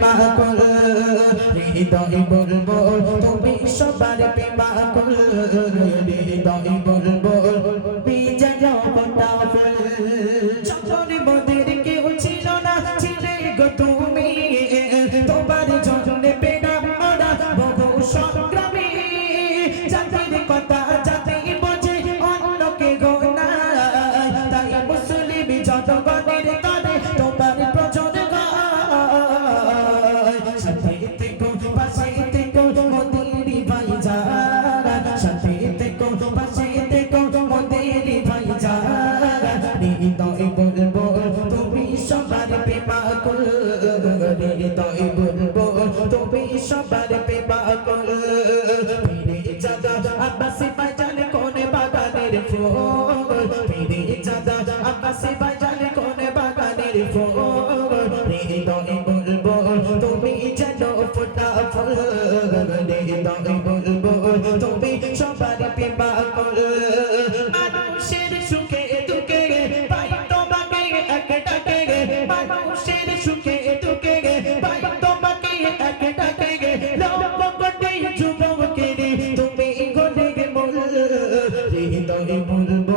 পাগল হৃদয় বলব তুমি সবার পাগল হৃদয় বলব গো কথা জাতি বোঝে অন্যকে গোনায় তাই মুসলিম জনগণের সাথে থেকো পাশে থেকো মোদেরি ভাই যারা সাথে থেকো পাশে থেকো মোদেরি ভাই যারা হৃদয় বলব তুমি সবার কর হৃদয় বলব তুমি সবার কর ফিরে যাদা আব্বাসি বাজান কোনে বাগানের ফুল ফিরে যাদা আব্বাসি বাজান কোনে বাগানের ফুল হৃদয় মানুষের সুখে দুঃখে পাই তোমাকে একটাকে লম্ব কোটে যুবকে তুমি গলে মূল। হৃদয় বলব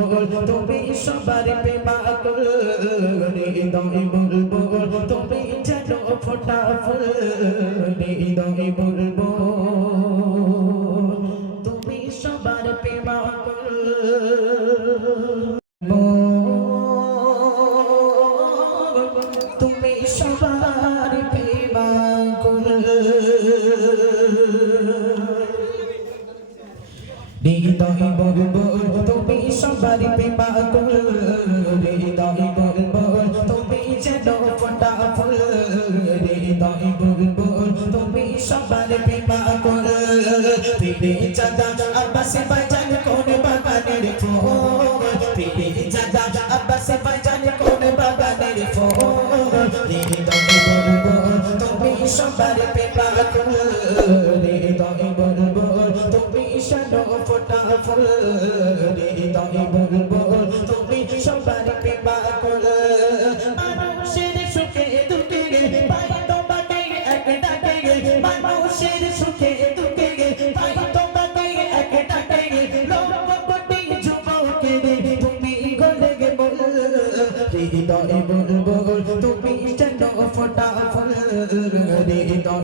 তুমি সবার প্রেমা কর হৃদয় বলব তুমি যেন ফোটা ফুল। হৃদয় বলব সবার প্রেমা হৃদয় বলব তুমি সবার প্রেমা হৃদয় বলব তুমি যেন ফোটা ফুল। হৃদয় বলব তুমি সবার প্রেমা ফিরে চাঁদা আব্বাসে বাজান সবার পেটা রে দাই বলব তুমি শোনো ফোটা ফুল, রে দাই বলব তুমি সবার পেটা কর মানুষের সুখে দুঃখে পাই মানুষের সুখে দুঃখে। হৃদয় বলব তুমি যেন ফোটা ফুল হৃদয়